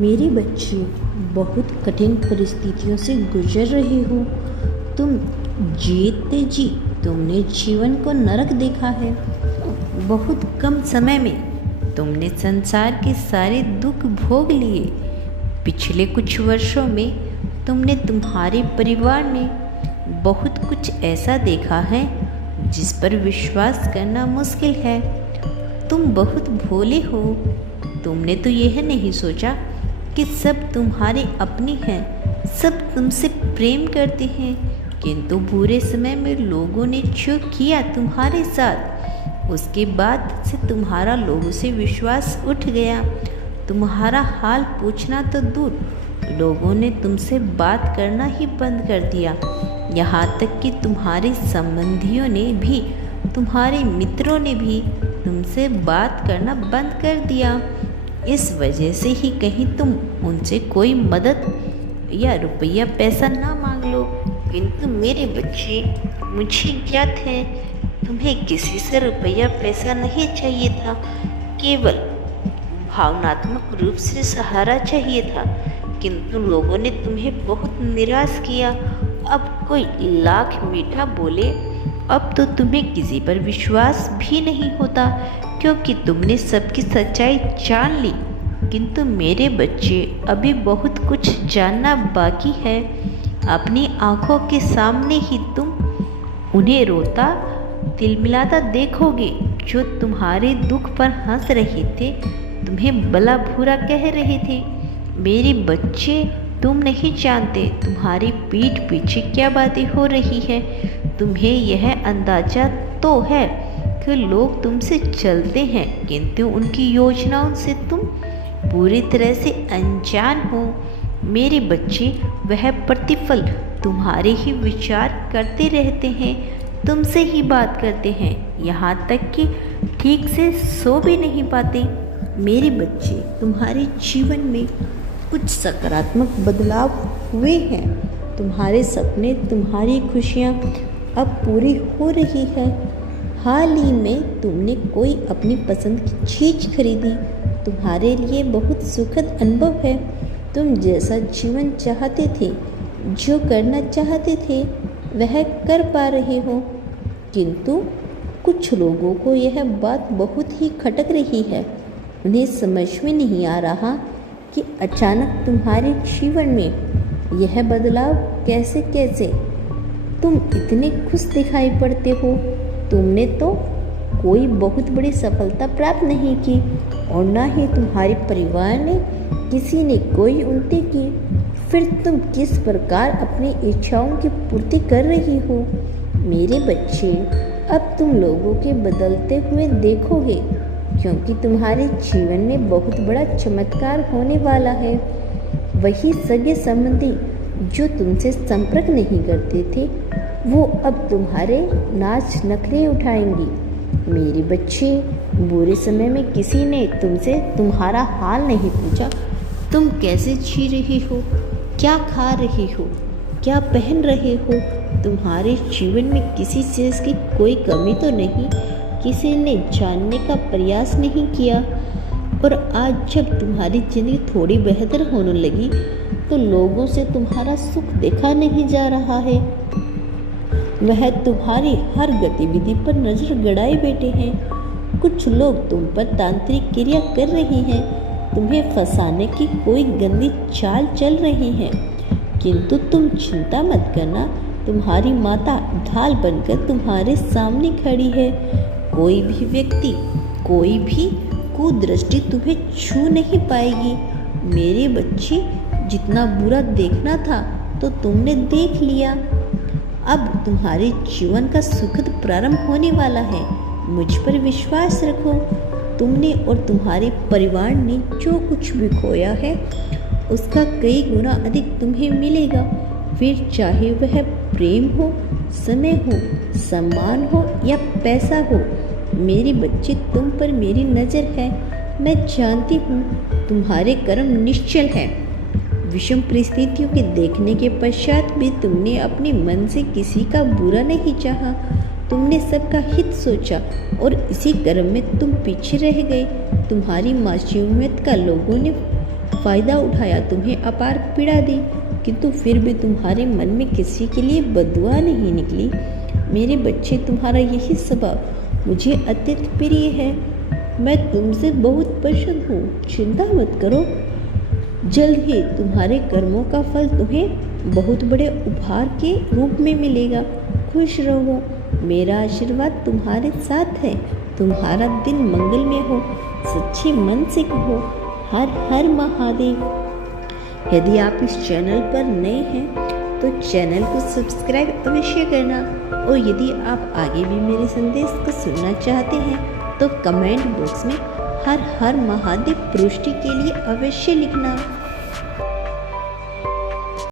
मेरे बच्चे बहुत कठिन परिस्थितियों से गुजर रहे हो। तुम जीते जी तुमने जीवन को नरक देखा है। बहुत कम समय में तुमने संसार के सारे दुख भोग लिए। पिछले कुछ वर्षों में तुम्हारे परिवार ने बहुत कुछ ऐसा देखा है जिस पर विश्वास करना मुश्किल है। तुम बहुत भोले हो। तुमने तो यह नहीं सोचा कि सब तुम्हारे अपने हैं, सब तुमसे प्रेम करते हैं, किंतु बुरे समय में लोगों ने जो किया तुम्हारे साथ, उसके बाद से तुम्हारा लोगों से विश्वास उठ गया। तुम्हारा हाल पूछना तो दूर, लोगों ने तुमसे बात करना ही बंद कर दिया। यहाँ तक कि तुम्हारे संबंधियों ने भी, तुम्हारे मित्रों ने भी तुमसे बात करना बंद कर दिया। इस वजह से ही कहीं तुम उनसे कोई मदद या रुपया पैसा ना मांग लो। किंतु मेरे बच्चे, मुझे ज्ञात है तुम्हें किसी से रुपया पैसा नहीं चाहिए था, केवल भावनात्मक रूप से सहारा चाहिए था। किंतु लोगों ने तुम्हें बहुत निराश किया। अब कोई लाख मीठा बोले, अब तो तुम्हें किसी पर विश्वास भी नहीं होता, क्योंकि तुमने सबकी सच्चाई जान ली। किंतु मेरे बच्चे, अभी बहुत कुछ जानना बाकी है। अपनी आंखों के सामने ही तुम उन्हें रोता तिलमिलाता देखोगे जो तुम्हारे दुख पर हंस रहे थे, तुम्हें भला बुरा कह रहे थे। मेरे बच्चे, तुम नहीं जानते तुम्हारी पीठ पीछे क्या बातें हो रही है। तुम्हें यह अंदाजा तो है कि लोग तुमसे चलते हैं, किंतु उनकी योजनाओं से तुम पूरी तरह से अनजान हो। मेरे बच्चे, वह प्रतिफल तुम्हारे ही विचार करते रहते हैं, तुमसे ही बात करते हैं, यहाँ तक कि ठीक से सो भी नहीं पाते। मेरे बच्चे, तुम्हारे जीवन में कुछ सकारात्मक बदलाव हुए हैं। तुम्हारे सपने, तुम्हारी खुशियाँ अब पूरी हो रही है। हाल ही में तुमने कोई अपनी पसंद की चीज़ खरीदी। तुम्हारे लिए बहुत सुखद अनुभव है। तुम जैसा जीवन चाहते थे, जो करना चाहते थे, वह कर पा रहे हो। किंतु कुछ लोगों को यह बात बहुत ही खटक रही है। उन्हें समझ में नहीं आ रहा कि अचानक तुम्हारे जीवन में यह बदलाव कैसे कैसे। तुम इतने खुश दिखाई पड़ते हो। तुमने तो कोई बहुत बड़ी सफलता प्राप्त नहीं की और ना ही तुम्हारे परिवार ने, किसी ने कोई उन्नति की। फिर तुम किस प्रकार अपनी इच्छाओं की पूर्ति कर रही हो। मेरे बच्चे, अब तुम लोगों के बदलते हुए देखोगे, क्योंकि तुम्हारे जीवन में बहुत बड़ा चमत्कार होने वाला है। वही सगे संबंधी जो तुमसे संपर्क नहीं करते थे, वो अब तुम्हारे नाच नखरे उठाएंगी। मेरे बच्चे, बुरे समय में किसी ने तुमसे तुम्हारा हाल नहीं पूछा। तुम कैसे जी रहे हो, क्या खा रहे हो, क्या पहन रहे हो। तुम्हारे जीवन में किसी चीज़ की कोई कमी तो नहीं, किसी ने जानने का प्रयास नहीं किया। और आज जब तुम्हारी जिंदगी थोड़ी बेहतर होने लगी, तो लोगों से तुम्हारा सुख देखा नहीं जा रहा है। वह तुम्हारी हर गतिविधि पर नजर गड़ाए बैठे हैं। कुछ लोग तुम पर तांत्रिक क्रिया कर रहे हैं, तुम्हें फंसाने की कोई गंदी चाल चल रही है। किंतु तुम चिंता मत करना, तुम्हारी माता ढाल बनकर तुम्हारे सामने खड़ी है। कोई भी व्यक्ति, कोई भी कुदृष्टि तुम्हें छू नहीं पाएगी। मेरे बच्चे, जितना बुरा देखना था तो तुमने देख लिया। अब तुम्हारे जीवन का सुखद प्रारंभ होने वाला है। मुझ पर विश्वास रखो। तुमने और तुम्हारे परिवार ने जो कुछ भी खोया है, उसका कई गुना अधिक तुम्हें मिलेगा। फिर चाहे वह प्रेम हो, समय हो, सम्मान हो या पैसा हो। मेरे बच्चे, तुम पर मेरी नज़र है। मैं जानती हूँ तुम्हारे कर्म निश्चल हैं। विषम परिस्थितियों के देखने के पश्चात भी तुमने अपने मन से किसी का बुरा नहीं चाहा। तुमने सबका हित सोचा और इसी कर्म में तुम पीछे रह गए। तुम्हारी मासूमियत का लोगों ने फ़ायदा उठाया, तुम्हें अपार पीड़ा दी, किंतु फिर भी तुम्हारे मन में किसी के लिए बददुआ नहीं निकली। मेरे बच्चे, तुम्हारा यही स्वभाव मुझे अत्यंत प्रिय है। मैं तुमसे बहुत प्रसन्न हूँ, चिंता मत करो। जल्द ही तुम्हारे कर्मों का फल तुम्हें बहुत बड़े उपहार के रूप में मिलेगा। खुश रहो, मेरा आशीर्वाद तुम्हारे साथ है। तुम्हारा दिन मंगलमय हो, सच्चे मन से कहो हर हर महादेव। यदि आप इस चैनल पर नए हैं तो चैनल को सब्सक्राइब अवश्य करना, और यदि आप आगे भी मेरे संदेश को सुनना चाहते हैं तो कमेंट बॉक्स में हर हर महादेव पुष्टि के लिए अवश्य लिखना।